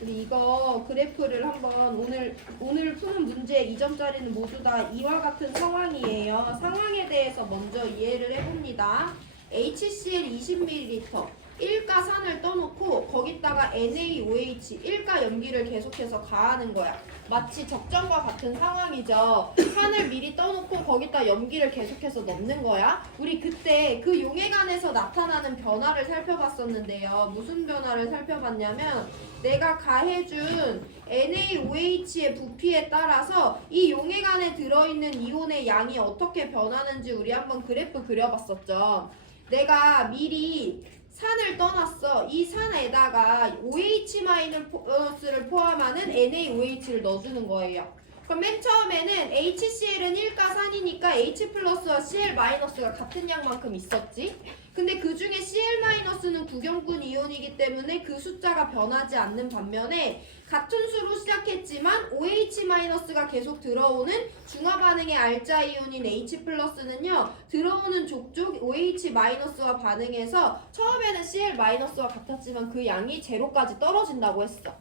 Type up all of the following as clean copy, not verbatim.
우리 이거 그래프를 한번 오늘 푸는 문제 2점짜리는 모두 다 이와 같은 상황이에요. 상황에 대해서 먼저 이해를 해봅니다. HCl 20ml 1가 산을 떠놓고 거기다가 NaOH 1가 염기를 계속해서 가하는 거야. 마치 적정과 같은 상황이죠. 산을 미리 떠놓고 거기다 염기를 계속해서 넣는 거야. 우리 그때 그 용액안에서 나타나는 변화를 살펴봤었는데요. 무슨 변화를 살펴봤냐면 내가 가해준 NaOH의 부피에 따라서 이 용액안에 들어있는 이온의 양이 어떻게 변하는지 우리 한번 그래프 그려봤었죠. 내가 미리 산을 떠났어. 이 산에다가 OH-를 포함하는 NaOH를 넣어주는 거예요. 그럼 맨 처음에는 HCl은 1가 산이니까 H 플러스와 Cl 마이너스가 같은 양만큼 있었지. 근데 그 중에 Cl 마이너스는 구경꾼 이온이기 때문에 그 숫자가 변하지 않는 반면에 같은 수로 시작했지만 OH 마이너스가 계속 들어오는 중화 반응의 알자 이온인 H 플러스는요 들어오는 족족 OH 마이너스와 반응해서 처음에는 Cl 마이너스와 같았지만 그 양이 제로까지 떨어진다고 했어.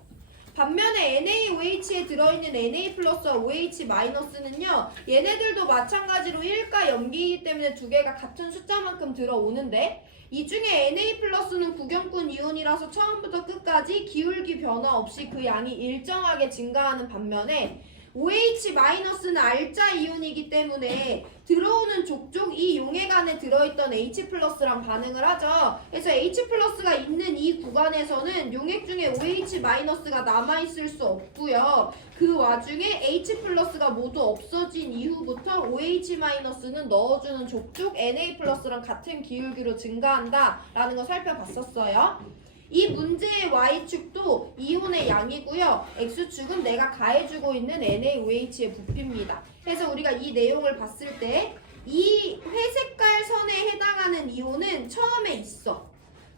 반면에 NaOH에 들어있는 Na 플러스와 OH 마이너스는요 얘네들도 마찬가지로 1가 염기이기 때문에 두 개가 같은 숫자만큼 들어오는데 이 중에 Na 플러스는 구경꾼 이온이라서 처음부터 끝까지 기울기 변화 없이 그 양이 일정하게 증가하는 반면에 OH 마이너스는 알자 이온이기 때문에 들어오는 족족 이 용액 안에 들어있던 H 플러스랑 반응을 하죠. 그래서 H 플러스가 있는 이 구간에서는 용액 중에 OH 마이너스가 남아있을 수 없고요. 그 와중에 H 플러스가 모두 없어진 이후부터 OH 마이너스는 넣어주는 족족 Na 플러스랑 같은 기울기로 증가한다 라는 거 살펴봤었어요. 이 문제의 Y축도 이온의 양이고요. X축은 내가 가해주고 있는 NaOH의 부피입니다. 그래서 우리가 이 내용을 봤을 때 이 회색깔 선에 해당하는 이온은 처음에 있어.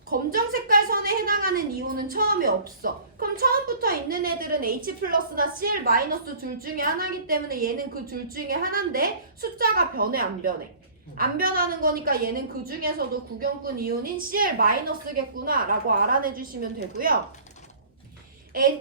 검정색깔 선에 해당하는 이온은 처음에 없어. 그럼 처음부터 있는 애들은 H 플러스나 Cl 마이너스 둘 중에 하나이기 때문에 얘는 그 둘 중에 하나인데 숫자가 변해 안 변해? 안 변하는 거니까 얘는 그 중에서도 구경꾼 이온인 Cl 마이너스겠구나 라고 알아내 주시면 되고요.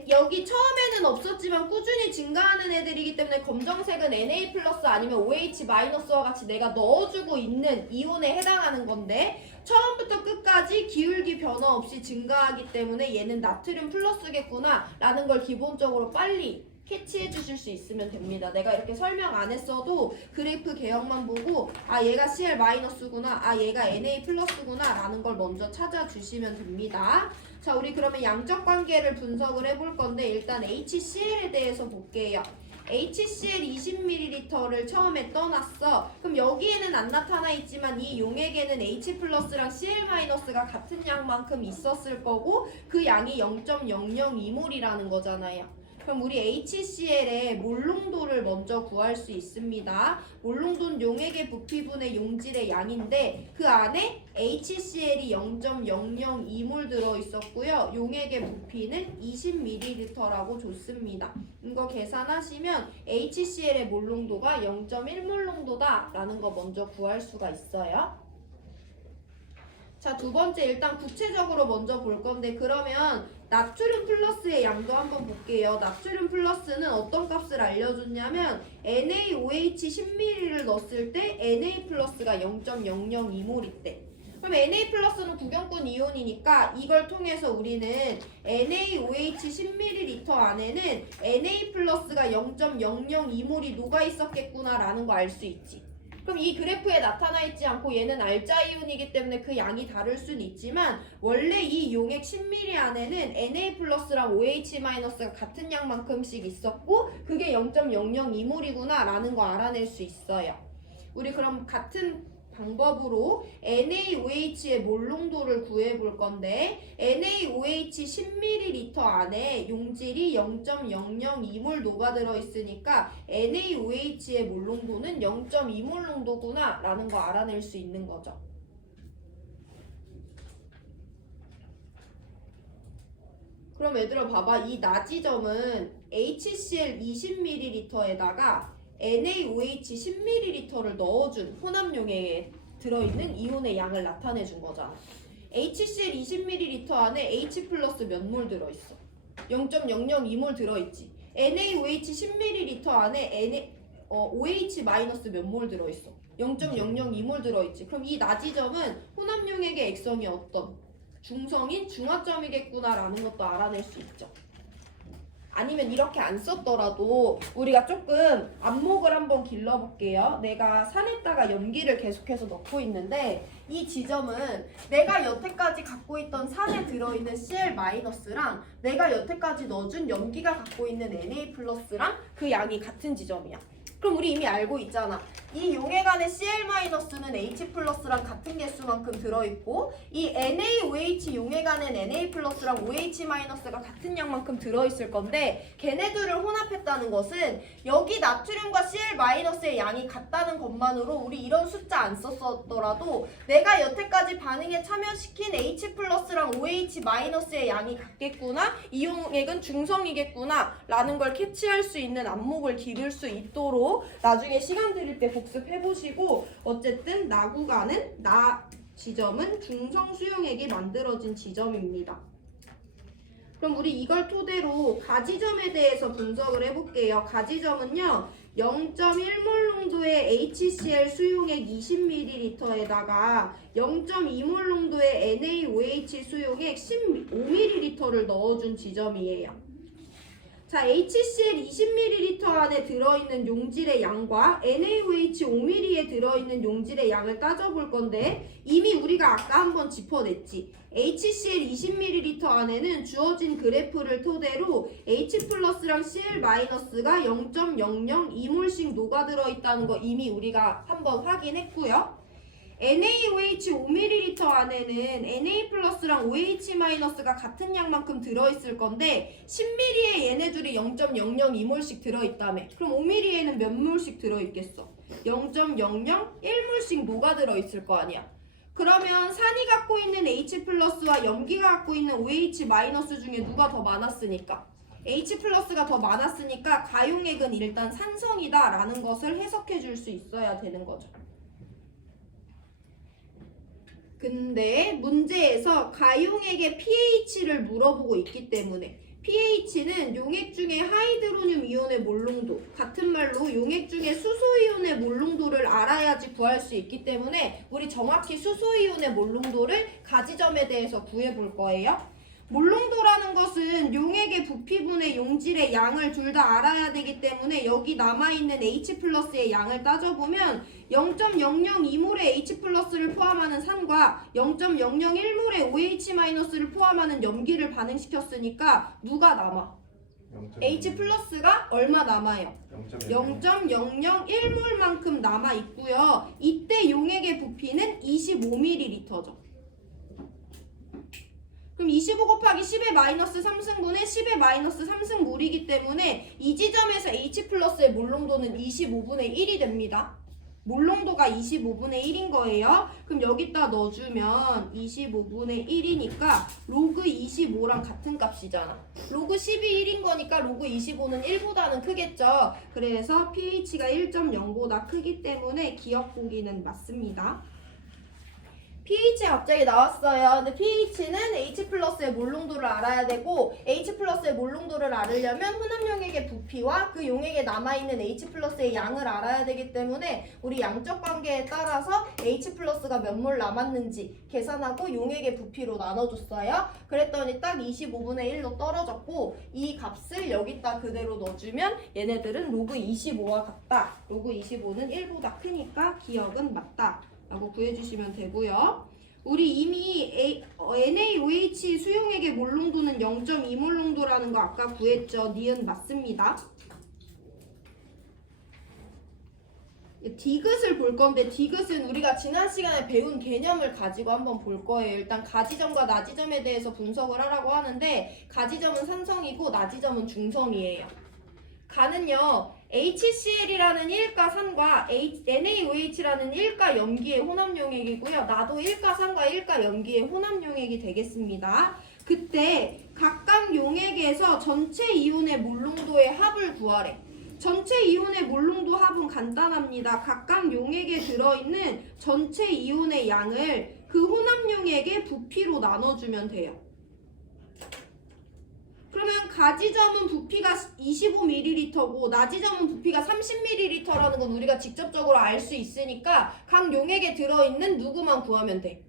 여기 처음에는 없었지만 꾸준히 증가하는 애들이기 때문에 검정색은 Na 플러스 아니면 OH 마이너스와 같이 내가 넣어주고 있는 이온에 해당하는 건데 처음부터 끝까지 기울기 변화 없이 증가하기 때문에 얘는 나트륨 플러스겠구나 라는 걸 기본적으로 빨리 캐치해 주실 수 있으면 됩니다. 내가 이렇게 설명 안 했어도 그래프 개형만 보고 아 얘가 Cl 마이너스구나 아 얘가 Na 플러스구나 라는 걸 먼저 찾아주시면 됩니다. 자 우리 그러면 양적 관계를 분석을 해볼 건데 일단 HCl에 대해서 볼게요. HCl 20ml를 처음에 떠났어. 그럼 여기에는 안 나타나 있지만 이 용액에는 H 플러스랑 Cl 마이너스가 같은 양만큼 있었을 거고 그 양이 0.002몰이라는 거잖아요. 그럼 우리 HCl의 몰농도를 먼저 구할 수 있습니다. 몰농도는 용액의 부피분의 용질의 양인데 그 안에 HCl이 0.002몰 들어있었고요. 용액의 부피는 20ml라고 줬습니다. 이거 계산하시면 HCl의 몰농도가 0.1몰 농도다 라는 거 먼저 구할 수가 있어요. 자, 두 번째 일단 구체적으로 먼저 볼 건데 그러면 나트륨 플러스의 양도 한번 볼게요. 나트륨 플러스는 어떤 값을 알려줬냐면 NaOH 10ml를 넣었을 때 Na 플러스가 0.002몰 있대. 그럼 Na 플러스는 구경꾼 이온이니까 이걸 통해서 우리는 NaOH 10ml 안에는 Na 플러스가 0.002몰이 녹아 있었겠구나 라는 거 알 수 있지. 그럼 이 그래프에 나타나 있지 않고 얘는 알자 이온이기 때문에 그 양이 다를 수는 있지만 원래 이 용액 10ml 안에는 Na 플러스랑 OH 마이너스가 같은 양만큼씩 있었고 그게 0.002몰이구나 라는 거 알아낼 수 있어요. 우리 그럼 같은 방법으로 NaOH의 몰농도를 구해볼 건데 NaOH 10ml 안에 용질이 0.002몰 녹아들어 있으니까 NaOH의 몰농도는 0.2몰 농도구나 라는 거 알아낼 수 있는 거죠. 그럼 얘들아 봐봐. 이 나지점은 HCl 20ml에다가 NaOH 10ml를 넣어준 혼합용액에 들어있는 이온의 양을 나타내준 거잖아. HCl 20ml 안에 H 플러스 몇 몰 들어있어? 0.002몰 들어있지. NaOH 10ml 안에 OH 마이너스 몇 몰 들어있어? 0.002몰 들어있지. 그럼 이 나지점은 혼합용액의 액성이 어떤? 중성인 중화점이겠구나라는 것도 알아낼 수 있죠. 아니면 이렇게 안 썼더라도 우리가 조금 안목을 한번 길러볼게요. 내가 산에다가 염기를 계속해서 넣고 있는데 이 지점은 내가 여태까지 갖고 있던 산에 들어있는 Cl-랑 내가 여태까지 넣어준 염기가 갖고 있는 Na+랑 그 양이 같은 지점이야. 그럼 우리 이미 알고 있잖아. 이 용액 안에 Cl-는 H+랑 같은 개수만큼 들어있고 이 NaOH 용액 안엔 Na+랑 OH-가 같은 양만큼 들어있을 건데 걔네들을 혼합했다는 것은 여기 나트륨과 Cl-의 양이 같다는 것만으로 우리 이런 숫자 안 썼더라도 내가 여태까지 반응에 참여시킨 H+랑 OH-의 양이 같겠구나, 이 용액은 중성이겠구나 라는 걸 캐치할 수 있는 안목을 기를 수 있도록 나중에 시간 드릴 때 복습해보시고, 어쨌든 나구간은 지점은 중성 수용액이 만들어진 지점입니다. 그럼 우리 이걸 토대로 가지점에 대해서 분석을 해볼게요. 가지점은요 0.1몰 농도의 HCl 수용액 20ml에다가 0.2몰 농도의 NaOH 수용액 15ml를 넣어준 지점이에요. 자, HCl 20ml 안에 들어있는 용질의 양과 NaOH 5ml에 들어있는 용질의 양을 따져볼 건데 이미 우리가 아까 한번 짚어냈지. HCl 20ml 안에는 주어진 그래프를 토대로 H+랑 Cl-가 0.002몰씩 녹아들어 있다는 거 이미 우리가 한번 확인했고요. NaOH 5ml 안에는 Na+랑 OH-가 같은 양만큼 들어있을 건데 10ml에 얘네들이 0.002몰씩 들어있다며. 그럼 5ml에는 몇 몰씩 들어있겠어? 0.001몰씩 녹아들어 있을 거 아니야. 그러면 산이 갖고 있는 H+와 염기가 갖고 있는 OH- 중에 누가 더 많았으니까? H+가 더 많았으니까 가용액은 일단 산성이다 라는 것을 해석해 줄 수 있어야 되는 거죠. 근데 문제에서 가용액의 pH를 물어보고 있기 때문에 pH는 용액 중에 하이드로늄 이온의 몰농도, 같은 말로 용액 중에 수소이온의 몰농도를 알아야지 구할 수 있기 때문에 우리 정확히 수소이온의 몰농도를 가지점에 대해서 구해볼 거예요. 몰농도라는 것은 용액의 부피분의 용질의 양을 둘 다 알아야 되기 때문에 여기 남아있는 H+의 양을 따져보면 0.002몰의 H+를 포함하는 산과 0.001몰의 OH-를 포함하는 염기를 반응시켰으니까 누가 남아? H+가 얼마 남아요? 0.001몰만큼 남아있고요. 이때 용액의 부피는 25ml죠. 그럼 25 곱하기 10의 마이너스 3승분의 10의 마이너스 3승몰이기 때문에 이 지점에서 H+의 몰농도는 25분의 1이 됩니다. 몰농도가 25분의 1인 거예요. 그럼 여기다 넣어주면 25분의 1이니까 로그 25랑 같은 값이잖아. 로그 10이 1인 거니까 로그 25는 1보다는 크겠죠. 그래서 pH가 1.0보다 크기 때문에 기억 보기는 맞습니다. pH 갑자기 나왔어요. 근데 pH는 H+의 몰농도를 알아야 되고 H+의 몰농도를 알으려면 혼합용액의 부피와 그 용액에 남아있는 H+의 양을 알아야 되기 때문에 우리 양적 관계에 따라서 H+가 몇 몰 남았는지 계산하고 용액의 부피로 나눠줬어요. 그랬더니 딱 25분의 1로 떨어졌고 이 값을 여기다 그대로 넣어주면 얘네들은 로그 25와 같다. 로그 25는 1보다 크니까 기억은 맞다. 라고 구해주시면 되고요. 우리 이미 NaOH 수용액의 몰농도는 0.2몰 농도라는 거 아까 구했죠. 니은 맞습니다. 디귿을 볼 건데 디귿은 우리가 지난 시간에 배운 개념을 가지고 한번 볼 거예요. 일단 가지점과 나지점에 대해서 분석을 하라고 하는데 가지점은 산성이고 나지점은 중성이에요. 가는요. HCl이라는 1가 산과 NaOH라는 1가 염기의 혼합용액이고요. 나도 1가 산과 1가 염기의 혼합용액이 되겠습니다. 그때 각각 용액에서 전체 이온의 몰농도의 합을 구하래. 전체 이온의 몰농도 합은 간단합니다. 각각 용액에 들어있는 전체 이온의 양을 그 혼합용액의 부피로 나눠주면 돼요. 그러면 가지점은 부피가 25ml고 나지점은 부피가 30ml라는 건 우리가 직접적으로 알 수 있으니까 각 용액에 들어있는 누구만 구하면 돼.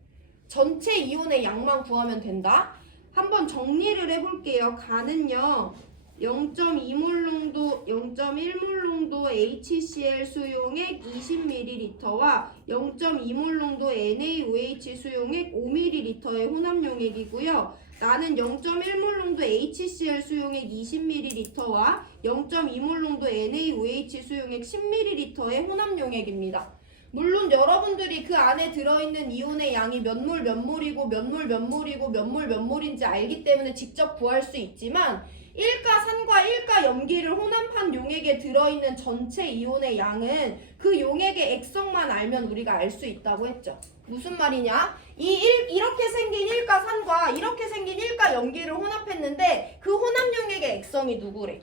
전체 이온의 양만 구하면 된다. 한번 정리를 해볼게요. 가는요. 0.2몰 농도, 0.1몰 농도 HCl 수용액 20ml와 0.2몰 농도 NaOH 수용액 5ml의 혼합 용액이고요. 나는 0.1몰 농도 HCl 수용액 20ml와 0.2몰 농도 NaOH 수용액 10ml의 혼합 용액입니다. 물론 여러분들이 그 안에 들어있는 이온의 양이 몇 몰 몇 몰이고 몇 몰 몇 몰이고 몇 몰 몇 몰인지 알기 때문에 직접 구할 수 있지만 일가산과 일가염기를 혼합한 용액에 들어있는 전체 이온의 양은 그 용액의 액성만 알면 우리가 알 수 있다고 했죠. 무슨 말이냐? 이렇게 생긴 일가산과 이렇게 생긴 일가염기를 혼합했는데 그 혼합 용액의 액성이 누구래?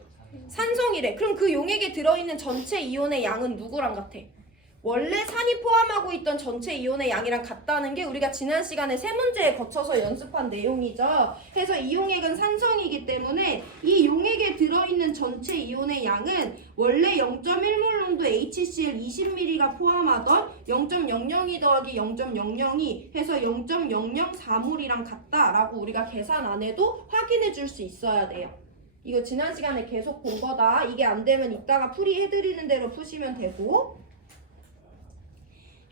산성이래. 그럼 그 용액에 들어있는 전체 이온의 양은 누구랑 같아? 원래 산이 포함하고 있던 전체 이온의 양이랑 같다는 게 우리가 지난 시간에 세 문제에 거쳐서 연습한 내용이죠. 그래서 이 용액은 산성이기 때문에 이 용액에 들어있는 전체 이온의 양은 원래 0.1몰 농도 HCl 20ml가 포함하던 0.002 더하기 0.002 해서 0.004몰이랑 같다라고 우리가 계산 안 해도 확인해 줄 수 있어야 돼요. 이거 지난 시간에 계속 본 거다. 이게 안 되면 이따가 풀이해드리는 대로 푸시면 되고,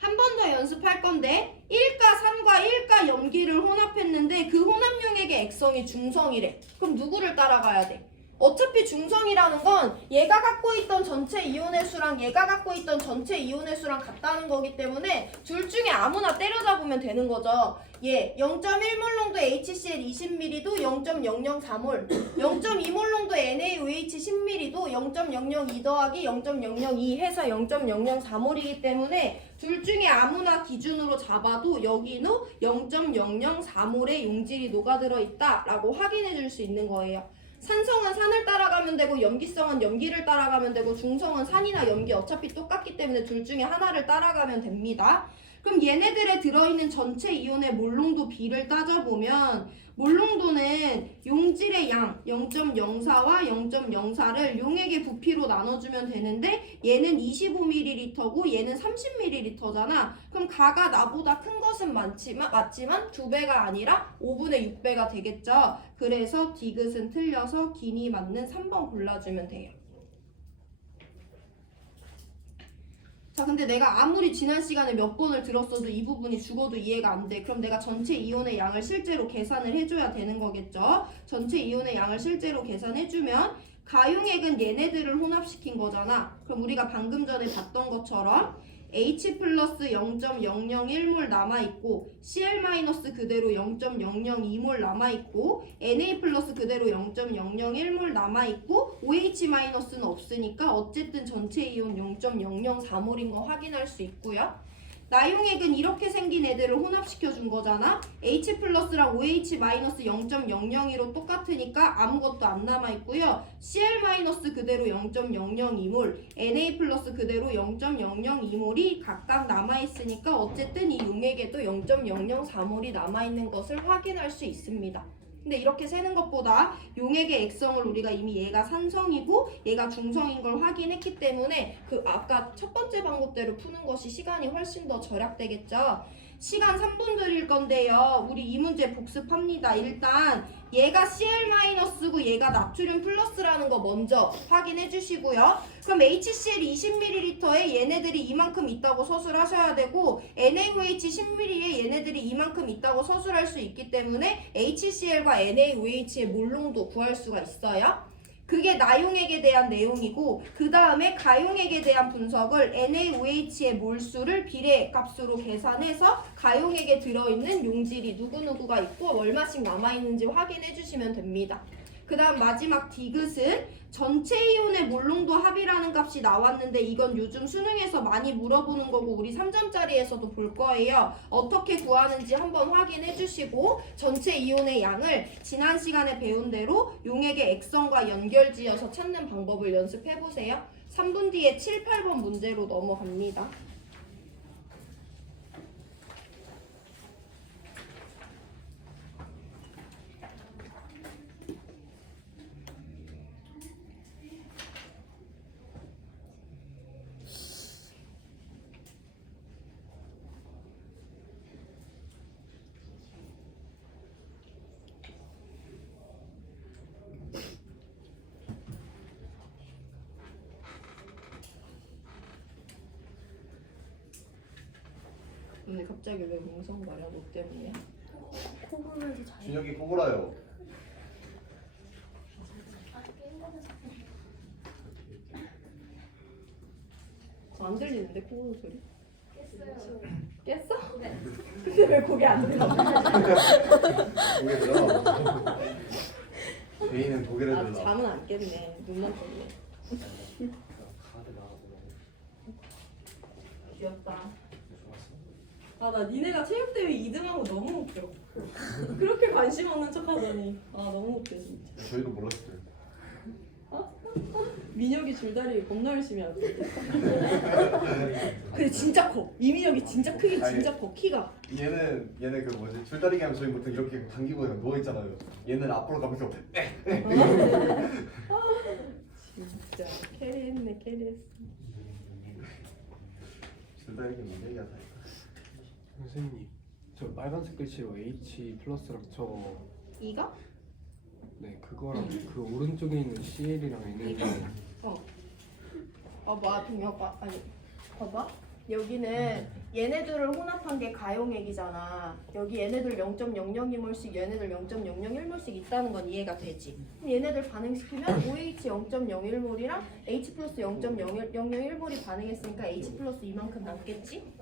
한 번 더 연습할 건데 일가산과 일가염기를 혼합했는데 그 혼합 용액의 액성이 중성이래. 그럼 누구를 따라가야 돼? 어차피 중성이라는 건 얘가 갖고 있던 전체 이온의 수랑 얘가 갖고 있던 전체 이온의 수랑 같다는 거기 때문에 둘 중에 아무나 때려잡으면 되는 거죠. 얘 0.1몰 농도 HCl 20ml도 0.004몰, 0.2몰 농도 NaOH 10ml도 0.002 더하기 0.002 해서 0.004몰이기 때문에 둘 중에 아무나 기준으로 잡아도 여기는 0.004몰의 용질이 녹아들어 있다라고 확인해 줄 수 있는 거예요. 산성은 산을 따라가면 되고 염기성은 염기를 따라가면 되고 중성은 산이나 염기 어차피 똑같기 때문에 둘 중에 하나를 따라가면 됩니다. 그럼 얘네들에 들어있는 전체 이온의 몰농도 비를 따져보면 몰농도는 용질의 양 0.04와 0.04를 용액의 부피로 나눠주면 되는데 얘는 25ml고 얘는 30ml잖아. 그럼 가가 나보다 큰 것은 맞지만 2배가 아니라 5분의 6배가 되겠죠. 그래서 디귿은 틀려서 긴이 맞는 3번 골라주면 돼요. 자, 근데 내가 아무리 지난 시간에 몇 번을 들었어도 이 부분이 죽어도 이해가 안 돼. 그럼 내가 전체 이온의 양을 실제로 계산을 해줘야 되는 거겠죠. 전체 이온의 양을 실제로 계산해주면 가용액은 얘네들을 혼합시킨 거잖아. 그럼 우리가 방금 전에 봤던 것처럼 H 플러스 0.001몰 남아있고 Cl 마이너스 그대로 0.002몰 남아있고 Na 플러스 그대로 0.001몰 남아있고 OH 마이너스는 없으니까 어쨌든 전체 이온 0.004몰인 거 확인할 수 있고요. 나용액은 이렇게 생긴 애들을 혼합시켜준 거잖아. H 플러스랑 OH 마이너스 0.002로 똑같으니까 아무것도 안 남아있고요. Cl 마이너스 그대로 0.002몰, Na 플러스 그대로 0.002몰이 각각 남아있으니까 어쨌든 이 용액에도 0.004몰이 남아있는 것을 확인할 수 있습니다. 근데 이렇게 세는 것보다 용액의 액성을 우리가 이미 얘가 산성이고 얘가 중성인 걸 확인했기 때문에 그 아까 첫 번째 방법대로 푸는 것이 시간이 훨씬 더 절약되겠죠. 시간 3분 드릴 건데요. 우리 이 문제 복습합니다. 일단 얘가 Cl-고 얘가 나트륨 플러스라는 거 먼저 확인해 주시고요. 그럼 HCl 20ml에 얘네들이 이만큼 있다고 서술하셔야 되고 NaOH 10ml에 얘네들이 이만큼 있다고 서술할 수 있기 때문에 HCl과 NaOH의 몰농도 구할 수가 있어요. 그게 나용액에 대한 내용이고 그 다음에 가용액에 대한 분석을 NaOH의 몰수를 비례값으로 계산해서 가용액에 들어있는 용질이 누구누구가 있고 얼마씩 남아있는지 확인해 주시면 됩니다. 그 다음 마지막 디귿은 전체 이온의 몰농도 합이라는 값이 나왔는데 이건 요즘 수능에서 많이 물어보는 거고 우리 3점짜리에서도 볼 거예요. 어떻게 구하는지 한번 확인해 주시고 전체 이온의 양을 지난 시간에 배운 대로 용액의 액성과 연결지어서 찾는 방법을 연습해 보세요. 3분 뒤에 7, 8번 문제로 넘어갑니다. 근데 갑자기 왜 웅성거려? 너 때문에? 코 보면서 잘. 준혁이 꼬골아요. 안 들리는데 코고는 소리? 깼어요. 깼어? 네. 근데 왜 고개 안 들어? 고개 들어. 죄인은 고개를 아 들라. 잠은 안 깼네. 눈만 떴네. 귀엽다. 아 나 니네가 체육대회 2등한 거 너무 웃겨. 그렇게 관심 없는 척하더니 아 너무 웃겨 진짜. 저희도 몰랐어요. 민혁이 줄다리 겁나 열심히 하던데. 근데 진짜 커. 이민혁이 진짜 크긴 진짜 커. 키가. 얘는 그 뭐지 줄다리기 하면 저희 보통 이렇게 당기고 그냥 누워 있잖아요. 얘는 앞으로 가면서 진짜 캐리했네 캐리했어. 줄다리기는 얘기하다. 선생님, 저 빨간색 글씨로 H 플러스랑 저거 이거? 네 그거랑 그 오른쪽에 있는 CL이랑 N이랑 봐봐 동혁아 아니 봐봐 여기는 얘네들을 혼합한 게 가용액이잖아. 여기 얘네들 0.002몰씩 얘네들 0.001몰씩 있다는 건 이해가 되지. 그럼 얘네들 반응시키면 OH 0.01몰이랑 H 플러스 0.001몰이 반응했으니까 H 플러스 이만큼 남겠지?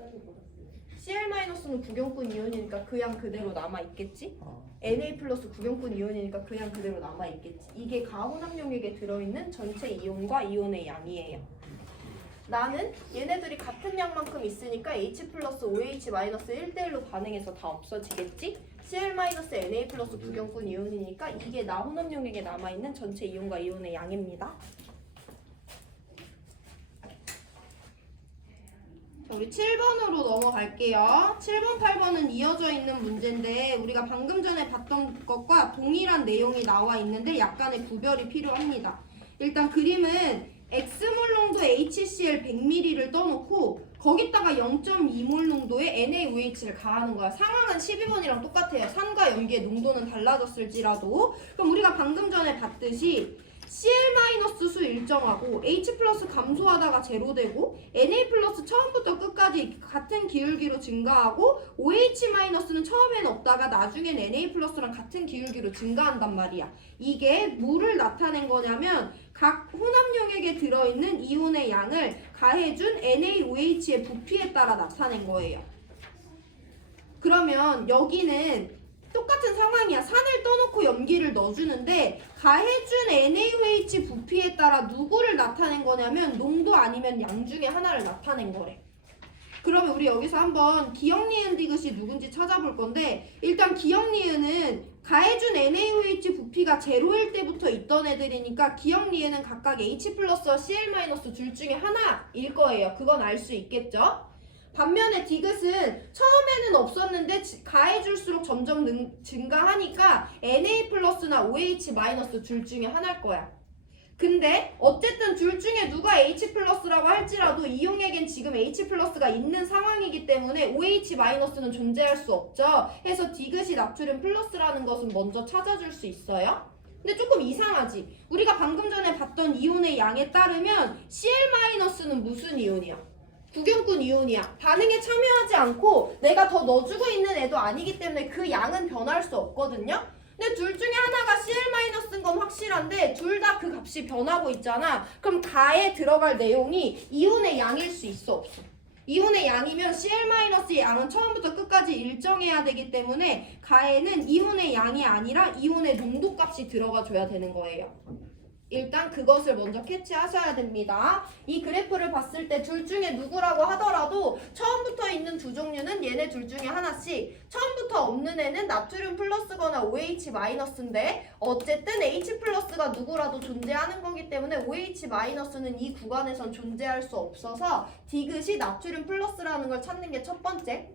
Cl-는 구경꾼 이온이니까 그 양 그대로 남아있겠지? Na 플러스 구경꾼 이온이니까 그 양 그대로 남아있겠지. 이게 가혼합용액에 들어있는 전체 이온과 이온의 양이에요. 나는 얘네들이 같은 양만큼 있으니까 H 플러스 OH 마이너스 1대1로 반응해서 다 없어지겠지? Cl 마이너스 Na 플러스 구경꾼 이온이니까 이게 나 혼합용액에 남아있는 전체 이온과 이온의 양입니다. 우리 7번으로 넘어갈게요. 7번, 8번은 이어져 있는 문제인데 우리가 방금 전에 봤던 것과 동일한 내용이 나와 있는데 약간의 구별이 필요합니다. 일단 그림은 X몰 농도의 HCl 100ml를 떠놓고 거기다가 0.2몰 농도의 NaOH를 가하는 거야. 상황은 12번이랑 똑같아요. 산과 염기의 농도는 달라졌을지라도. 그럼 우리가 방금 전에 봤듯이 Cl- 수 일정하고 H 플러스 감소하다가 제로되고 Na 플러스 처음부터 끝까지 같은 기울기로 증가하고 OH-는 처음에는 없다가 나중엔 Na 플러스랑 같은 기울기로 증가한단 말이야. 이게 뭐를 나타낸 거냐면 각 혼합용액에 들어있는 이온의 양을 가해준 NaOH의 부피에 따라 나타낸 거예요. 그러면 여기는 똑같은 상황이야. 산을 떠놓고 염기를 넣어주는데 가해준 NaOH 부피에 따라 누구를 나타낸 거냐면 농도 아니면 양 중에 하나를 나타낸 거래. 그러면 우리 여기서 한번 기억, 니은, 디귿이 누군지 찾아볼 건데 일단 기억, 니은은 가해준 NaOH 부피가 제로일 때부터 있던 애들이니까 기억, 니은은 각각 H 플러스와 Cl- 둘 중에 하나일 거예요. 그건 알 수 있겠죠? 반면에 디귿은 처음에는 없었는데 가해줄수록 점점 증가하니까 Na 플러스나 OH 마이너스 둘 중에 하나일 거야. 근데 어쨌든 둘 중에 누가 H 플러스라고 할지라도 이용액엔 지금 H 플러스가 있는 상황이기 때문에 OH 마이너스는 존재할 수 없죠. 해서 디귿이 나트륨 플러스라는 것은 먼저 찾아줄 수 있어요. 근데 조금 이상하지. 우리가 방금 전에 봤던 이온의 양에 따르면 Cl-는 무슨 이온이야? 구경꾼 이온이야. 반응에 참여하지 않고 내가 더 넣어주고 있는 애도 아니기 때문에 그 양은 변할 수 없거든요. 근데 둘 중에 하나가 Cl-인 건 확실한데 둘 다 그 값이 변하고 있잖아. 그럼 가에 들어갈 내용이 이온의 양일 수 있어 없어? 이온의 양이면 Cl-의 양은 처음부터 끝까지 일정해야 되기 때문에 가에는 이온의 양이 아니라 이온의 농도값이 들어가 줘야 되는 거예요. 일단 그것을 먼저 캐치하셔야 됩니다. 이 그래프를 봤을 때 둘 중에 누구라고 하더라도 처음부터 있는 두 종류는 얘네 둘 중에 하나씩, 처음부터 없는 애는 나트륨 플러스거나 OH 마이너스인데 어쨌든 H 플러스가 누구라도 존재하는 거기 때문에 OH 마이너스는 이 구간에선 존재할 수 없어서 디귿이 나트륨 플러스라는 걸 찾는 게 첫 번째.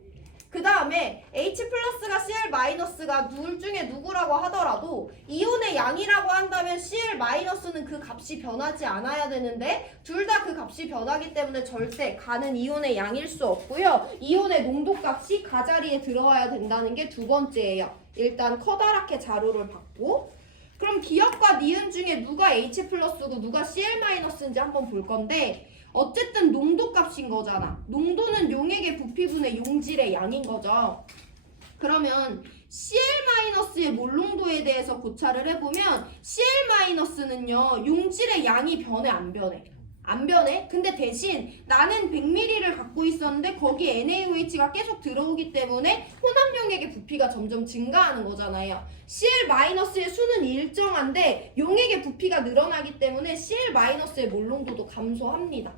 그 다음에 H 플러스가 Cl 마이너스가 둘 중에 누구라고 하더라도 이온의 양이라고 한다면 Cl 마이너스는 그 값이 변하지 않아야 되는데 둘 다 그 값이 변하기 때문에 절대 가는 이온의 양일 수 없고요. 이온의 농도값이 가 자리에 들어와야 된다는 게 두 번째예요. 일단 커다랗게 자료를 받고 그럼 기억과 니은 중에 누가 H 플러스고 누가 Cl 마이너스인지 한번 볼 건데 어쨌든 농도 값인 거잖아. 농도는 용액의 부피분의 용질의 양인 거죠. 그러면 Cl-의 몰농도에 대해서 고찰을 해보면 Cl-는요 용질의 양이 변해 안 변해? 안 변해. 근데 대신 나는 100ml를 갖고 있었는데 거기에 NaOH가 계속 들어오기 때문에 혼합용액의 부피가 점점 증가하는 거잖아요. Cl-의 수는 일정한데 용액의 부피가 늘어나기 때문에 Cl-의 몰농도도 감소합니다.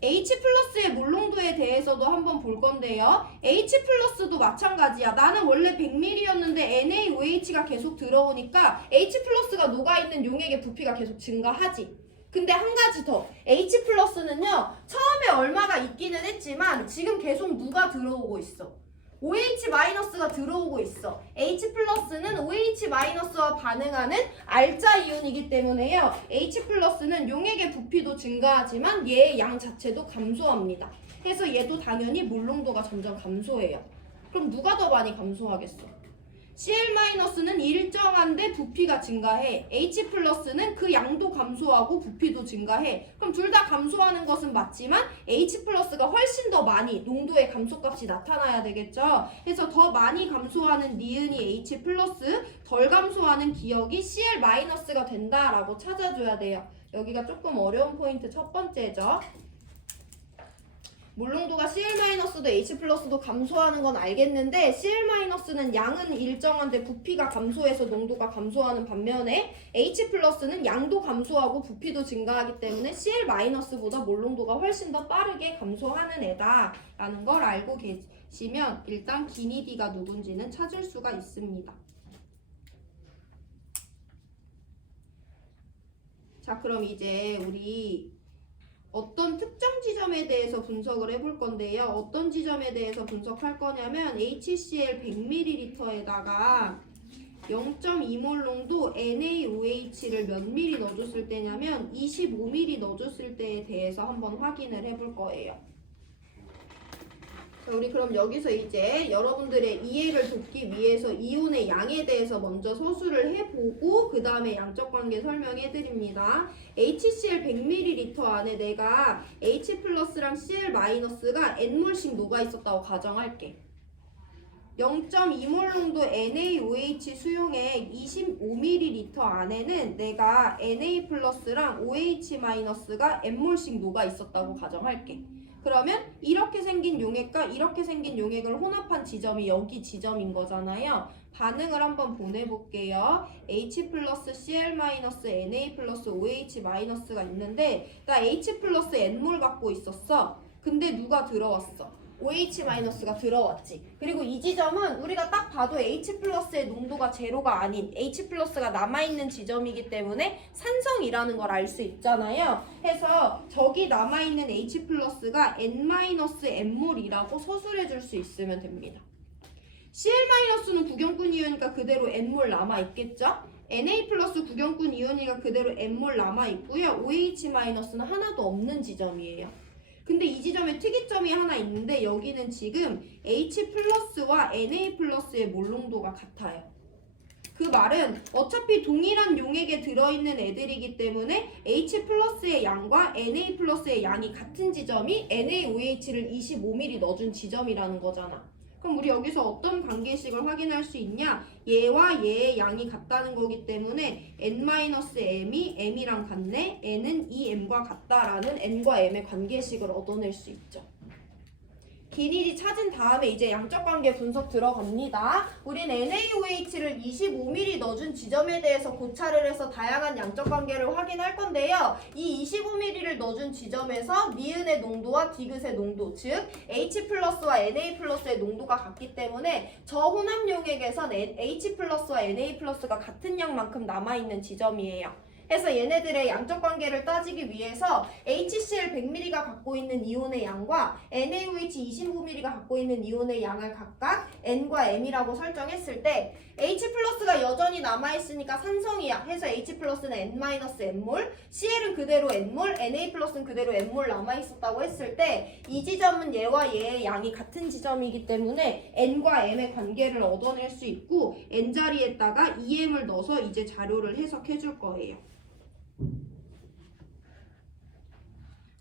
H+의 몰농도에 대해서도 한번 볼 건데요. H+도 마찬가지야. 나는 원래 100ml였는데 NaOH가 계속 들어오니까 H+가 녹아있는 용액의 부피가 계속 증가하지. 근데 한 가지 더. H+는요. 처음에 얼마가 있기는 했지만 지금 계속 누가 들어오고 있어? OH-가 들어오고 있어. H+는 OH-와 반응하는 알자 이온이기 때문에요. H+는 용액의 부피도 증가하지만 얘의 양 자체도 감소합니다. 그래서 얘도 당연히 몰농도가 점점 감소해요. 그럼 누가 더 많이 감소하겠어? Cl-는 일정한데 부피가 증가해. H+는 그 양도 감소하고 부피도 증가해. 그럼 둘 다 감소하는 것은 맞지만 H+가 훨씬 더 많이 농도의 감소값이 나타나야 되겠죠. 그래서 더 많이 감소하는 니은이 H+, 덜 감소하는 기억이 Cl-가 된다라고 찾아줘야 돼요. 여기가 조금 어려운 포인트 첫 번째죠. 몰농도가 Cl-도 H+도 감소하는 건 알겠는데 Cl-는 양은 일정한데 부피가 감소해서 농도가 감소하는 반면에 H+는 양도 감소하고 부피도 증가하기 때문에 Cl-보다 몰농도가 훨씬 더 빠르게 감소하는 애다라는 걸 알고 계시면 일단 기니디가 누군지는 찾을 수가 있습니다. 자, 그럼 이제 우리 어떤 특정 지점에 대해서 분석을 해볼 건데요. 어떤 지점에 대해서 분석할 거냐면 HCl 100ml에다가 0.2몰 농도 NaOH를 몇 ml 넣어줬을 때냐면 25ml 넣어줬을 때에 대해서 한번 확인을 해볼 거예요. 자, 우리 그럼 여기서 이제 여러분들의 이해를 돕기 위해서 이온의 양에 대해서 먼저 서술을 해보고 그 다음에 양적 관계 설명해드립니다. HCl 100ml 안에 내가 H+랑 Cl-가 N몰씩 녹아 있었다고 가정할게. 0.2몰 농도 NaOH 수용액 25ml 안에는 내가 Na+랑 OH-가 N몰씩 녹아 있었다고 가정할게. 그러면 이렇게 생긴 용액과 이렇게 생긴 용액을 혼합한 지점이 여기 지점인 거잖아요. 반응을 한번 보내볼게요. H+, Cl-, Na+, OH-가 있는데 나 H+ N몰 갖고 있었어. 근데 누가 들어왔어? OH-가 들어왔지. 그리고 이 지점은 우리가 딱 봐도 H+의 농도가 제로가 아닌 H+가 남아있는 지점이기 때문에 산성이라는 걸 알 수 있잖아요. 해서 저기 남아있는 H+가 N-N몰이라고 서술해 줄 수 있으면 됩니다. Cl-는 구경꾼 이온이니까 그대로 N몰 남아있겠죠? Na+ 구경꾼 이온이가 그대로 N몰 남아있고요. OH-는 하나도 없는 지점이에요. 근데 이 지점에 특이점이 하나 있는데 여기는 지금 H+와 Na+의 몰농도가 같아요. 그 말은 어차피 동일한 용액에 들어있는 애들이기 때문에 H+의 양과 Na+의 양이 같은 지점이 NaOH를 25ml 넣어준 지점이라는 거잖아. 그럼 우리 여기서 어떤 관계식을 확인할 수 있냐? 얘와 얘의 양이 같다는 거기 때문에 N-M이 M이랑 같네. N은 2M과 같다라는 N과 M의 관계식을 얻어낼 수 있죠. 기니디 찾은 다음에 이제 양적 관계 분석 들어갑니다. 우린 NaOH를 25ml 넣어준 지점에 대해서 고찰을 해서 다양한 양적 관계를 확인할 건데요. 이 25ml를 넣어준 지점에서 니은의 농도와 디귿의 농도, 즉 H+와 Na+의 농도가 같기 때문에 저 혼합 용액에선 H+와 Na+가 같은 양만큼 남아있는 지점이에요. 해서 얘네들의 양적 관계를 따지기 위해서 HCl 100ml가 갖고 있는 이온의 양과 NaOH 25ml가 갖고 있는 이온의 양을 각각 N과 M이라고 설정했을 때 H+가 여전히 남아있으니까 산성이야. 해서 H+는 N-N몰, Cl은 그대로 N몰, Na+는 그대로 N몰 남아있었다고 했을 때 이 지점은 얘와 얘의 양이 같은 지점이기 때문에 N과 M의 관계를 얻어낼 수 있고 N 자리에다가 2M을 넣어서 이제 자료를 해석해 줄 거예요.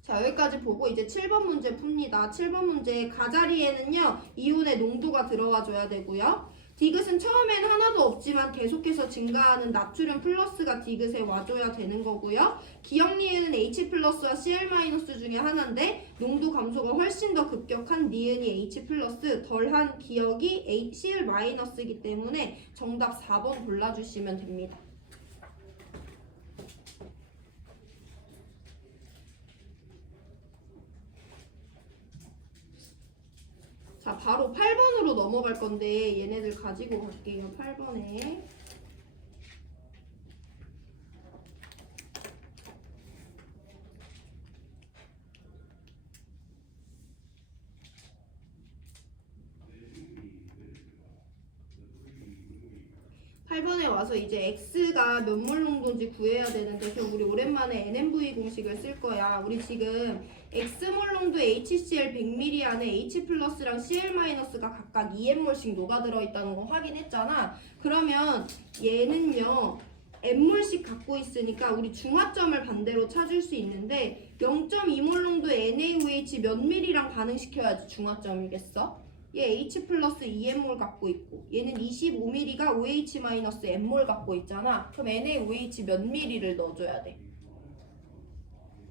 자, 여기까지 보고 이제 7번 문제 풉니다. 7번 문제 가자리에는요 이온의 농도가 들어가 줘야 되고요. 디귿은 처음엔 하나도 없지만 계속해서 증가하는 나트륨 플러스가 디귿에 와줘야 되는 거고요. 기억니은은 H 플러스와 Cl 마이너스 중에 하나인데 농도 감소가 훨씬 더 급격한 니은이 H 플러스, 덜한 기억이 Cl 마이너스이기 때문에 정답 4번 골라주시면 됩니다. 자, 바로 8번으로 넘어갈 건데 얘네들 가지고 갈게요. 8번에. 와서 이제 X가 몇 몰 농도인지 구해야 되는데 그럼 우리 오랜만에 NMV 공식을 쓸 거야. 우리 지금 X몰 농도 HCl 100ml 안에 H 플러스랑 Cl 마이너스가 각각 2M몰씩 녹아 들어있다는 거 확인했잖아. 그러면 얘는요 M몰씩 갖고 있으니까 우리 중화점을 반대로 찾을 수 있는데 0.2몰 농도의 NaOH 몇 밀리랑 반응시켜야지 중화점이겠어? 얘 H 플러스 2M몰 갖고 있고 얘는 25ml가 OH 마이너스 M몰 갖고 있잖아. 그럼 NaOH 몇 ml를 넣어줘야 돼?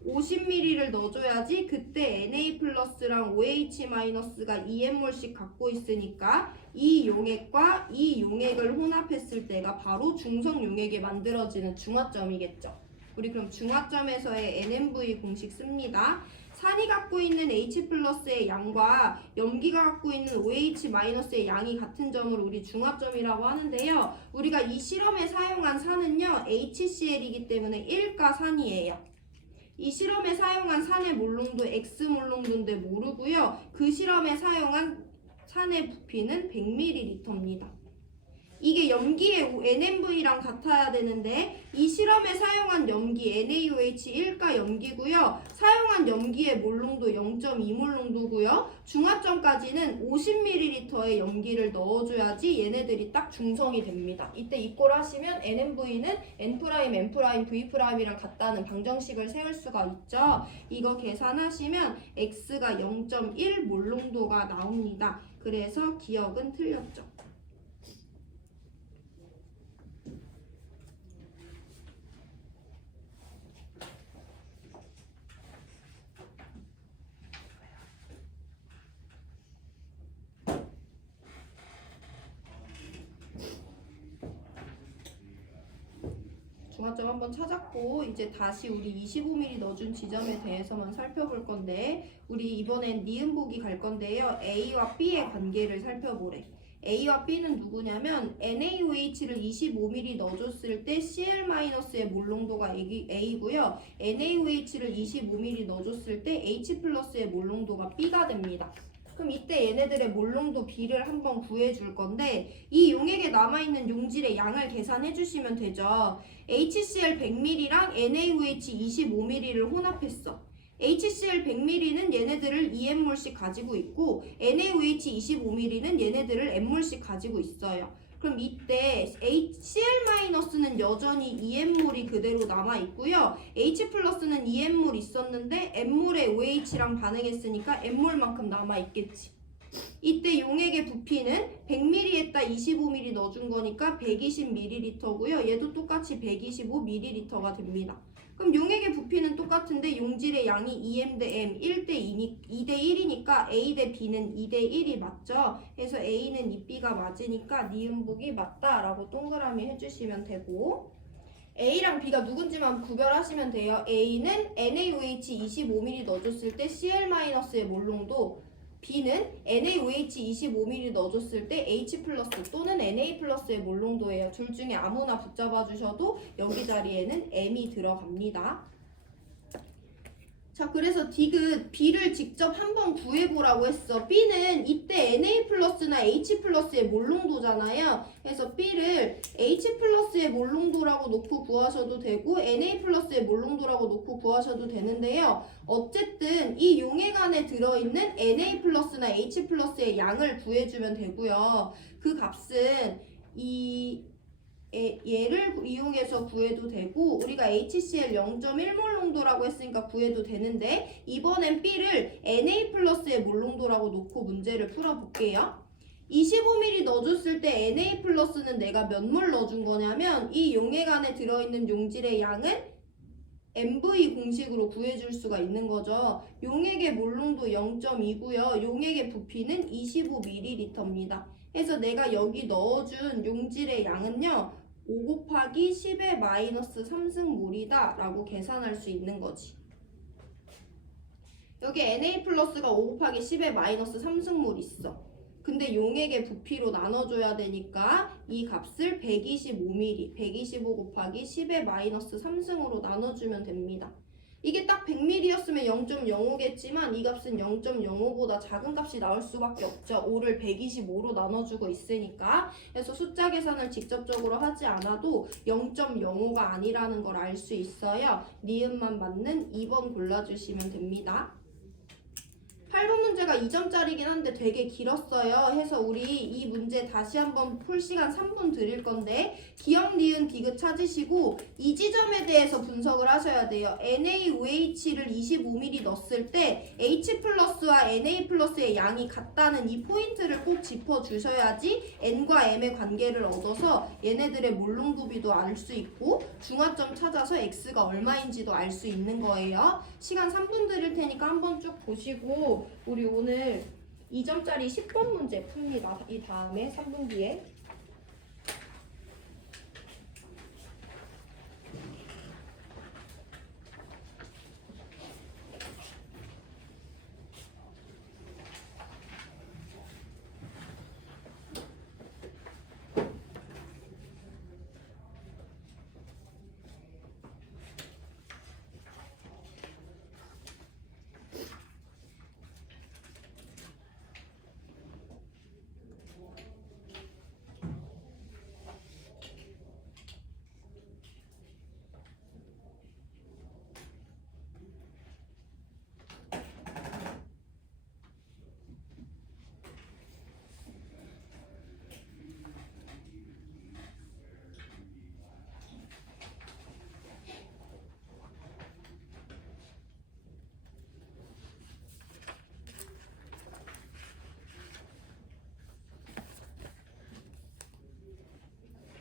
50ml를 넣어줘야지. 그때 Na 플러스랑 OH 마이너스가 2M몰씩 갖고 있으니까 이 용액과 이 용액을 혼합했을 때가 바로 중성 용액이 만들어지는 중화점이겠죠. 우리 그럼 중화점에서의 NMV 공식 씁니다. 산이 갖고 있는 H 플러스의 양과 염기가 갖고 있는 OH 마이너스의 양이 같은 점을 우리 중화점이라고 하는데요. 우리가 이 실험에 사용한 산은요 HCl이기 때문에 1가산이에요. 이 실험에 사용한 산의 몰농도 X몰농도인데 모르고요. 그 실험에 사용한 산의 부피는 100ml입니다. 이게 염기의 NMV랑 같아야 되는데 이 실험에 사용한 염기 NaOH 1가 염기고요. 사용한 염기의 몰농도 0.2몰농도고요. 중화점까지는 50ml의 염기를 넣어줘야지 얘네들이 딱 중성이 됩니다. 이때 이꼴 하시면 NMV는 N', N', V'이랑 같다는 방정식을 세울 수가 있죠. 이거 계산하시면 X가 0.1 몰농도가 나옵니다. 그래서 기억은 틀렸죠. 중화점 한번 찾았고 이제 다시 우리 25ml 넣어준 지점에 대해서만 살펴볼 건데 우리 이번엔 니은보기 갈 건데요. A와 B의 관계를 살펴보래. A와 B는 누구냐면 NaOH를 25ml 넣어줬을 때 Cl-의 몰농도가 A고요. NaOH를 25ml 넣어줬을 때 H+의 몰농도가 B가 됩니다. 그럼 이때 얘네들의 몰농도 B를 한번 구해줄 건데 이 용액에 남아있는 용질의 양을 계산해 주시면 되죠. HCl 100ml랑 NaOH 25ml를 혼합했어. HCl 100ml는 얘네들을 2M몰씩 가지고 있고 NaOH 25ml는 얘네들을 M몰씩 가지고 있어요. 그럼 이때 Cl-는 여전히 2M몰이 그대로 남아있고요. H+는 2M몰 있었는데 M몰의 OH랑 반응했으니까 M몰만큼 남아있겠지. 이때 용액의 부피는 100ml에다 25ml 넣어준 거니까 120ml고요. 얘도 똑같이 125ml가 됩니다. 그럼 용액의 부피는 똑같은데 용질의 양이 2M 대 M 2대 1이니까 A 대 B는 2대 1이 맞죠? 그래서 A는 2B가 맞으니까 니은복이 맞다라고 동그라미 해주시면 되고 A랑 B가 누군지만 구별하시면 돼요. A는 NaOH 25ml 넣어줬을 때 Cl-의 몰농도, B는 NaOH 25ml 넣어줬을 때 H+ 또는 Na+의 몰농도예요. 둘 중에 아무나 붙잡아 주셔도 여기 자리에는 M이 들어갑니다. 자, 그래서 디귿 B를 직접 한번 구해보라고 했어. B는 이때 Na+나 H+의 몰농도잖아요. 그래서 B를 H+의 몰농도라고 놓고 구하셔도 되고 Na+의 몰농도라고 놓고 구하셔도 되는데요. 어쨌든 이 용액 안에 들어있는 Na+나 H+의 양을 구해주면 되고요. 그 값은 이 얘를 이용해서 구해도 되고 우리가 HCl 0.1몰 농도라고 했으니까 구해도 되는데 이번엔 B를 Na 플러스의 몰 농도라고 놓고 문제를 풀어볼게요. 25ml 넣어줬을 때 Na 플러스는 내가 몇 몰 넣어준 거냐면 이 용액 안에 들어있는 용질의 양은 MV 공식으로 구해줄 수가 있는 거죠. 용액의 몰농도 0.2고요. 용액의 부피는 25ml입니다. 그래서 내가 여기 넣어준 용질의 양은요. 5 곱하기 10의 마이너스 3승몰이다 라고 계산할 수 있는 거지. 여기 Na 플러스가 5 곱하기 10의 마이너스 3승몰 있어. 근데 용액의 부피로 나눠줘야 되니까 이 값을 125ml, 125 곱하기 10의 마이너스 3승으로 나눠주면 됩니다. 이게 딱 100ml였으면 0.05겠지만 이 값은 0.05보다 작은 값이 나올 수밖에 없죠. 5를 125로 나눠주고 있으니까. 그래서 숫자 계산을 직접적으로 하지 않아도 0.05가 아니라는 걸 알 수 있어요. 니은만 맞는 2번 골라주시면 됩니다. 8번 문제가 2점짜리긴 한데 되게 길었어요. 해서 우리 이 문제 다시 한번 풀 시간 3분 드릴 건데 기억, 니은, 디귿 찾으시고 이 지점에 대해서 분석을 하셔야 돼요. NaOH를 25ml 넣었을 때 H 플러스와 Na 플러스의 양이 같다는 이 포인트를 꼭 짚어주셔야지 N과 M의 관계를 얻어서 얘네들의 몰농도비도 알 수 있고 중화점 찾아서 X가 얼마인지도 알 수 있는 거예요. 시간 3분 드릴 테니까 한번 쭉 보시고 우리 오늘 2점짜리 10번 문제 풉니다. 이 다음에 3분 뒤에.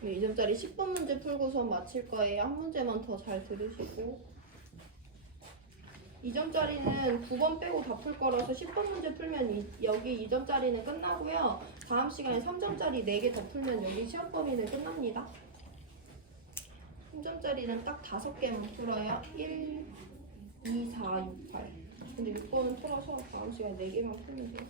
네, 2점짜리 10번 문제 풀고서 마칠 거예요. 한 문제만 더 잘 들으시고 2점짜리는 9번 빼고 다 풀 거라서 10번 문제 풀면 여기 2점짜리는 끝나고요. 다음 시간에 3점짜리 4개 더 풀면 여기 시험 범위는 끝납니다. 3점짜리는 딱 5개만 풀어요. 1, 2, 4, 6, 8. 근데 6번은 풀어서 다음 시간에 4개만 풀면 돼요.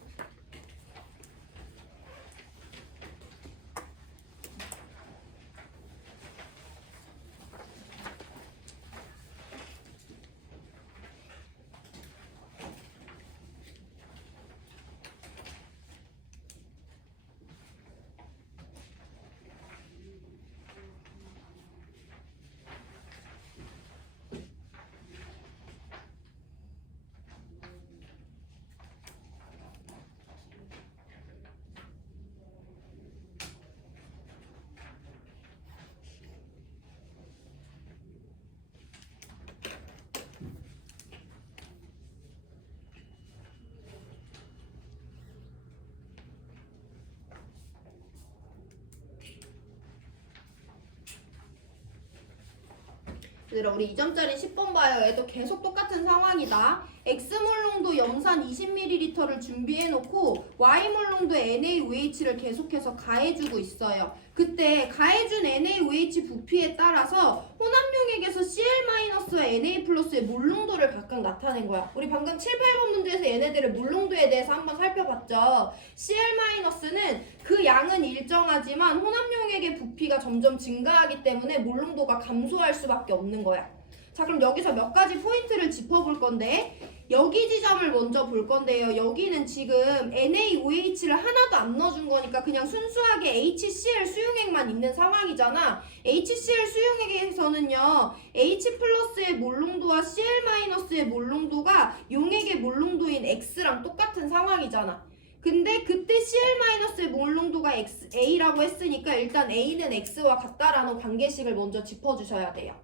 얘들아 우리 2점짜리 10번 봐요. 얘도 계속 똑같은 상황이다. X몰농도 염산 20ml를 준비해놓고 Y몰농도 NaOH를 계속해서 가해주고 있어요. 그때 가해준 NaOH 부피에 따라서 혼합용액에서 Cl-와 Na 플러스의 몰농도를 각각 나타낸 거야. 우리 방금 7, 8번 문제에서 얘네들의 몰농도에 대해서 한번 살펴봤죠. Cl-는 그 양은 일정하지만 혼합용액의 부피가 점점 증가하기 때문에 몰농도가 감소할 수밖에 없는 거야. 자, 그럼 여기서 몇 가지 포인트를 짚어볼 건데 여기 지점을 먼저 볼 건데요. 여기는 지금 NaOH를 하나도 안 넣어준 거니까 그냥 순수하게 HCl 수용액만 있는 상황이잖아. HCl 수용액에서는요. H 플러스의 몰농도와 Cl 마이너스의 몰농도가 용액의 몰농도인 X랑 똑같은 상황이잖아. 근데 그때 Cl-의 몰농도가 A라고 했으니까 일단 A는 X와 같다라는 관계식을 먼저 짚어주셔야 돼요.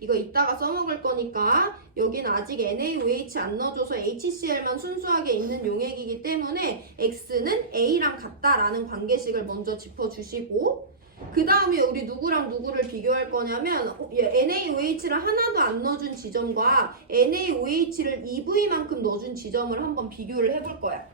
이거 이따가 써먹을 거니까 여기는 아직 NaOH 안 넣어줘서 HCl만 순수하게 있는 용액이기 때문에 X는 A랑 같다라는 관계식을 먼저 짚어주시고 그 다음에 우리 누구랑 누구를 비교할 거냐면 NaOH를 하나도 안 넣어준 지점과 NaOH를 EV만큼 넣어준 지점을 한번 비교를 해볼 거야.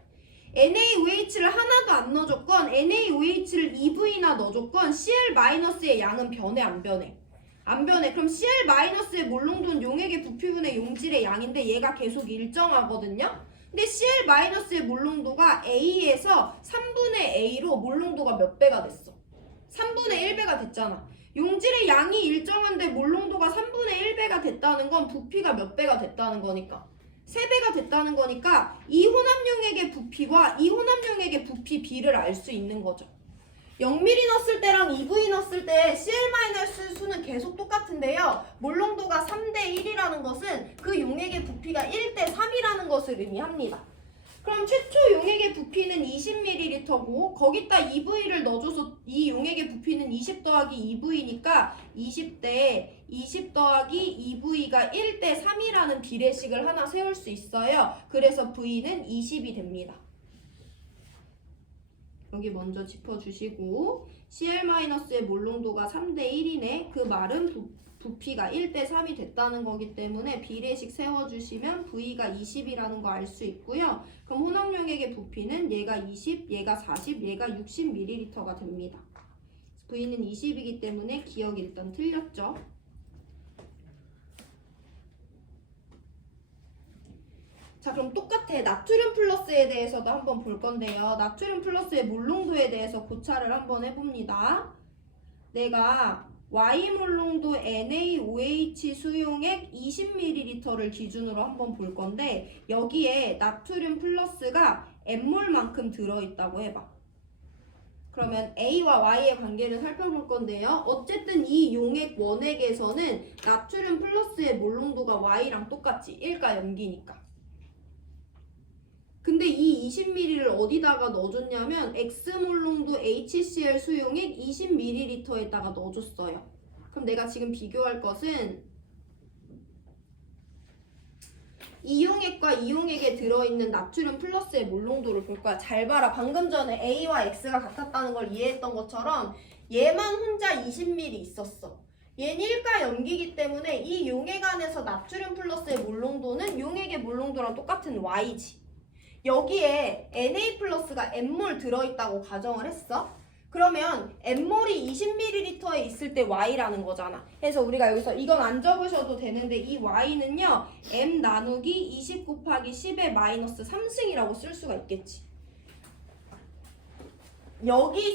NaOH를 하나도 안 넣어줬건 NaOH를 EV나 넣어줬건 Cl-의 양은 변해 안 변해? 안 변해. 그럼 Cl-의 몰농도는 용액의 부피분의 용질의 양인데 얘가 계속 일정하거든요. 근데 Cl-의 몰농도가 A에서 3분의 A로 몰농도가 몇 배가 됐어? 3분의 1배가 됐잖아. 용질의 양이 일정한데 몰농도가 3분의 1배가 됐다는 건 부피가 몇 배가 됐다는 거니까 3배가 됐다는 거니까 이 혼합용액의 부피와 이 혼합용액의 부피 비를 알 수 있는 거죠. 0ml 넣었을 때랑 EV 넣었을 때 Cl- 수는 계속 똑같은데요. 몰농도가 3대 1이라는 것은 그 용액의 부피가 1대 3이라는 것을 의미합니다. 그럼 최초 용액의 부피는 20ml고 거기다 EV를 넣어줘서 이 용액의 부피는 20 더하기 EV니까 20대 20 더하기 EV가 1대 3이라는 비례식을 하나 세울 수 있어요. 그래서 V는 20이 됩니다. 여기 먼저 짚어주시고 Cl-의 몰농도가 3대 1이네. 그 말은 부피가 1대 3이 됐다는 거기 때문에 비례식 세워주시면 V가 20이라는 거 알 수 있고요. 그럼 혼합용액의 부피는 얘가 20, 얘가 40, 얘가 60ml가 됩니다. V는 20이기 때문에 기억이 일단 틀렸죠. 자, 그럼 똑같아. 나트륨 플러스에 대해서도 한번 볼 건데요. 나트륨 플러스의 몰농도에 대해서 고찰을 한번 해봅니다. 내가 Y 몰농도 NaOH 수용액 20ml를 기준으로 한번 볼 건데 여기에 나트륨 플러스가 N몰만큼 들어있다고 해봐. 그러면 A와 Y의 관계를 살펴볼 건데요. 어쨌든 이 용액 원액에서는 나트륨 플러스의 몰농도가 Y랑 똑같지. 1과 0기니까. 근데 이 20ml를 어디다가 넣어줬냐면 X몰농도 HCl 수용액 20ml에다가 넣어줬어요. 그럼 내가 지금 비교할 것은 이용액과 이용액에 들어있는 나트륨 플러스의 몰농도를 볼 거야. 잘 봐라. 방금 전에 A와 X가 같았다는 걸 이해했던 것처럼 얘만 혼자 20ml 있었어. 얘는 1과 0기이기 때문에 이 용액 안에서 나트륨 플러스의 몰농도는 용액의 몰농도랑 똑같은 Y지. 여기에 Na 플러스가 N몰 들어있다고 가정을 했어. 그러면 N몰이 20ml에 있을 때 Y라는 거잖아. 그래서 우리가 여기서 이건 안 적으셔도 되는데 이 Y는요 M 나누기 20 곱하기 10의 마이너스 3승이라고 쓸 수가 있겠지. 여기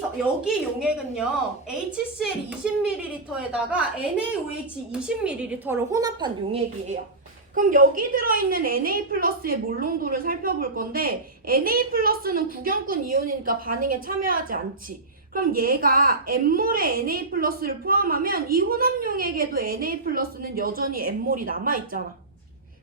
용액은요 HCl 20ml에다가 NaOH 20ml를 혼합한 용액이에요. 그럼 여기 들어있는 Na 플러스의 몰농도를 살펴볼 건데 Na 플러스는 구경꾼 이온이니까 반응에 참여하지 않지. 그럼 얘가 N몰의 Na 플러스를 포함하면 이 혼합용액에도 Na 플러스는 여전히 N몰이 남아있잖아.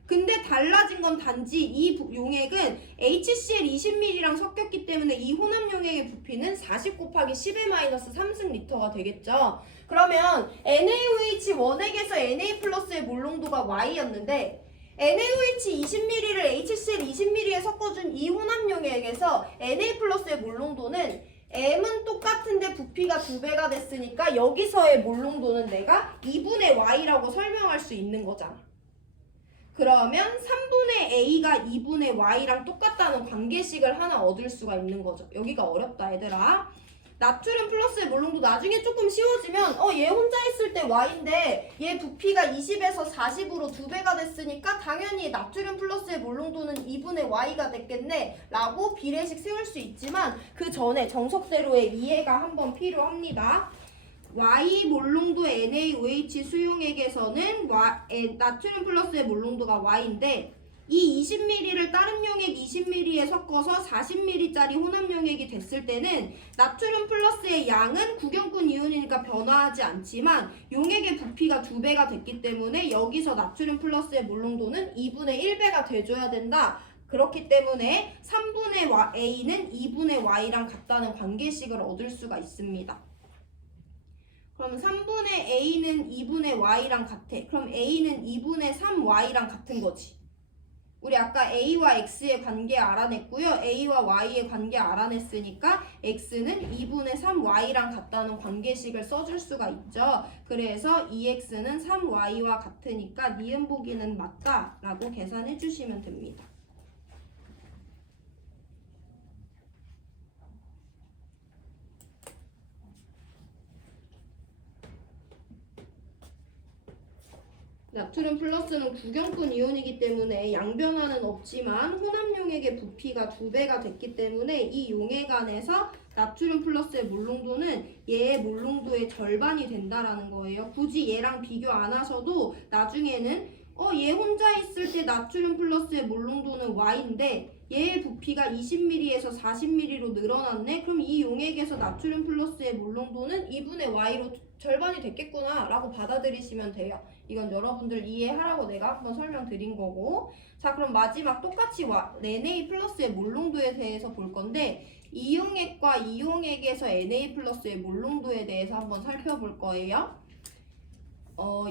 근데 달라진 건 단지 이 용액은 HCl 20ml랑 섞였기 때문에 이 혼합용액의 부피는 40 곱하기 10의 마이너스 3승 리터가 되겠죠. 그러면 NaOH 원액에서 Na 플러스의 몰농도가 Y였는데 NaOH 20ml를 HCl 20ml에 섞어준 이 혼합용액에서 Na 플러스의 몰농도는 M은 똑같은데 부피가 2배가 됐으니까 여기서의 몰농도는 내가 2분의 Y라고 설명할 수 있는 거잖아. 그러면 3분의 A가 2분의 Y랑 똑같다는 관계식을 하나 얻을 수가 있는 거죠. 여기가 어렵다 얘들아. 나트륨 플러스의 몰농도 나중에 조금 쉬워지면 얘 혼자 있을 때 Y인데 얘 부피가 20에서 40으로 2배가 됐으니까 당연히 나트륨 플러스의 몰농도는 2분의 Y가 됐겠네 라고 비례식 세울 수 있지만 그 전에 정석대로의 이해가 한번 필요합니다. Y 몰농도 NaOH 수용액에서는 나트륨 플러스의 몰농도가 Y인데 이 20ml를 다른 용액 20ml에 섞어서 40ml짜리 혼합용액이 됐을 때는 나트륨 플러스의 양은 구경꾼 이온이니까 변화하지 않지만 용액의 부피가 2배가 됐기 때문에 여기서 나트륨 플러스의 몰농도는 2분의 1배가 돼줘야 된다 그렇기 때문에 3분의 a는 2분의 y랑 같다는 관계식을 얻을 수가 있습니다. 그럼 3분의 a는 2분의 y랑 같아. 그럼 a는 2분의 3y랑 같은 거지. 우리 아까 a와 x의 관계 알아냈고요. a와 y의 관계 알아냈으니까 x는 2분의 3y랑 같다는 관계식을 써줄 수가 있죠. 그래서 2x는 3y와 같으니까 니은 보기는 맞다라고 계산해 주시면 됩니다. 나트륨 플러스는 구경꾼 이온이기 때문에 양변화는 없지만 혼합용액의 부피가 2배가 됐기 때문에 이 용액 안에서 나트륨 플러스의 몰농도는 얘의 몰농도의 절반이 된다라는 거예요. 굳이 얘랑 비교 안 하셔도 나중에는 얘 혼자 있을 때 나트륨 플러스의 몰농도는 Y인데 얘의 부피가 20ml에서 40ml로 늘어났네? 그럼 이 용액에서 나트륨 플러스의 몰농도는 2분의 Y로 절반이 됐겠구나 라고 받아들이시면 돼요. 이건 여러분들 이해하라고 내가 한번 설명드린 거고. 자, 그럼 마지막 똑같이 Na 플러스의 몰농도에 대해서 볼 건데 이용액과 이용액에서 Na 플러스의 몰농도에 대해서 한번 살펴볼 거예요.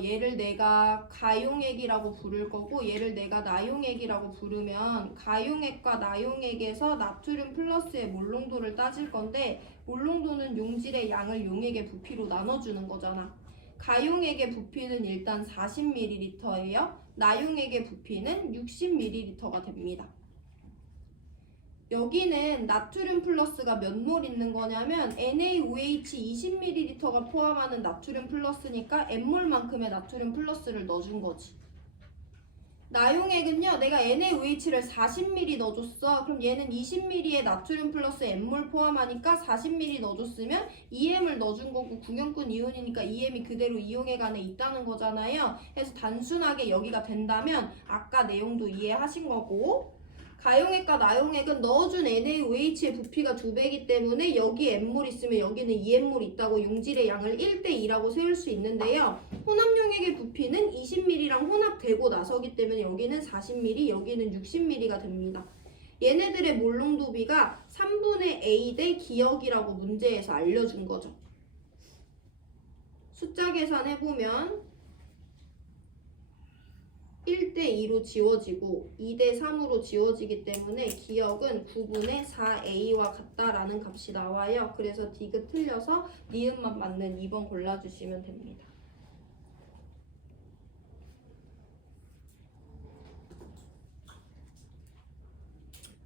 얘를 내가 가용액이라고 부를 거고 얘를 내가 나용액이라고 부르면 가용액과 나용액에서 나트륨 플러스의 몰농도를 따질 건데 몰농도는 용질의 양을 용액의 부피로 나눠주는 거잖아. 가용액의 부피는 일단 40ml예요. 나용액의 부피는 60ml가 됩니다. 여기는 나트륨 플러스가 몇 몰 있는 거냐면 NaOH 20ml가 포함하는 나트륨 플러스니까 N몰만큼의 나트륨 플러스를 넣어준 거지. 나용액은요, 내가 NaOH를 40ml 넣어줬어. 그럼 얘는 20ml의 나트륨 플러스 N몰 포함하니까 40ml 넣어줬으면 2M을 넣어준 거고 구경꾼 이온이니까 2M이 그대로 이용액 안에 있다는 거잖아요. 그래서 단순하게 여기가 된다면 아까 내용도 이해하신 거고, 가용액과 나용액은 넣어준 NaOH의 부피가 2배이기 때문에 여기 N몰 있으면 여기는 2N몰 있다고 용질의 양을 1대2라고 세울 수 있는데요. 혼합용액의 부피는 20ml랑 혼합되고 나서기 때문에 여기는 40ml, 여기는 60ml가 됩니다. 얘네들의 몰농도비가 3분의 A 대 기억이라고 문제에서 알려준 거죠. 숫자 계산해보면 1대2로 지워지고 2대3으로 지워지기 때문에 기억은 9분의 4a와 같다라는 값이 나와요. 그래서 디귿 틀려서 니은만 맞는 2번 골라주시면 됩니다.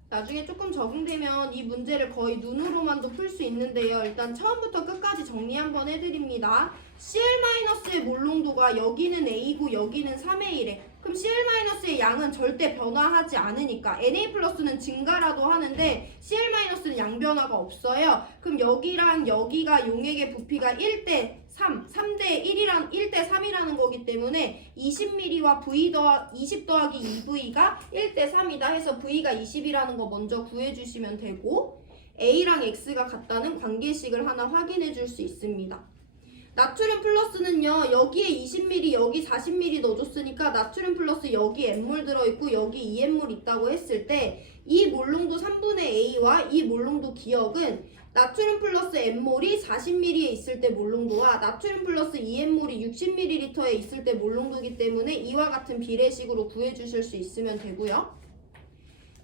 나중에 조금 적응되면 이 문제를 거의 눈으로만도 풀 수 있는데요. 일단 처음부터 끝까지 정리 한번 해드립니다. Cl-의 몰농도가 여기는 A고 여기는 3A래. 그럼 Cl-의 양은 절대 변화하지 않으니까 Na 플러스는 증가라도 하는데 Cl-는 양변화가 없어요. 그럼 여기랑 여기가 용액의 부피가 1대3, 1대3이라는 거기 때문에 20ml와 V 20 더하기 2V가 1대3이다 해서 V가 20이라는 거 먼저 구해주시면 되고 A랑 X가 같다는 관계식을 하나 확인해 줄 수 있습니다. 나트륨 플러스는요, 여기에 20ml, 여기 40ml 넣어줬으니까 나트륨 플러스 여기 N몰 들어있고 여기 2N몰 있다고 했을 때 이 몰농도 3분의 A와 이 몰농도 기억은 나트륨 플러스 N몰이 40ml에 있을 때 몰농도와 나트륨 플러스 2N몰이 60ml에 있을 때 몰농도이기 때문에 이와 같은 비례식으로 구해주실 수 있으면 되고요.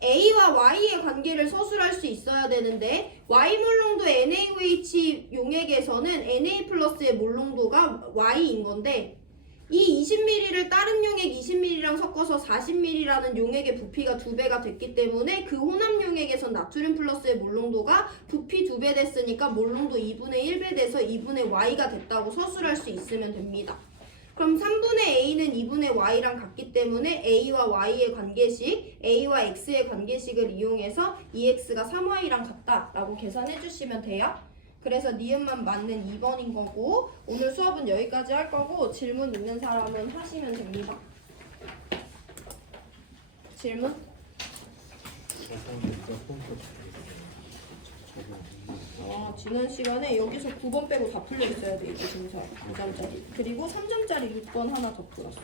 A와 Y의 관계를 서술할 수 있어야 되는데 Y 몰농도 NaOH 용액에서는 Na 플러스의 몰농도가 Y인 건데 이 20ml를 다른 용액 20ml랑 섞어서 40ml라는 용액의 부피가 2배가 됐기 때문에 그 혼합 용액에선 나트륨 플러스의 몰농도가 부피 2배 됐으니까 몰농도 2분의 1배 돼서 2분의 Y가 됐다고 서술할 수 있으면 됩니다. 그럼 3분의 A는 2분의 Y랑 같기 때문에 A와 Y의 관계식, A와 X의 관계식을 이용해서 2X가 3Y랑 같다라고 계산해 주시면 돼요. 그래서 니은만 맞는 2번인 거고 오늘 수업은 여기까지 할 거고 질문 있는 사람은 하시면 됩니다. 질문? 지난 시간에 여기서 9번 빼고 다 풀려 있어야 돼. 이거 중에서 2점짜리. 그리고 3점짜리 6번 하나 더 풀었어.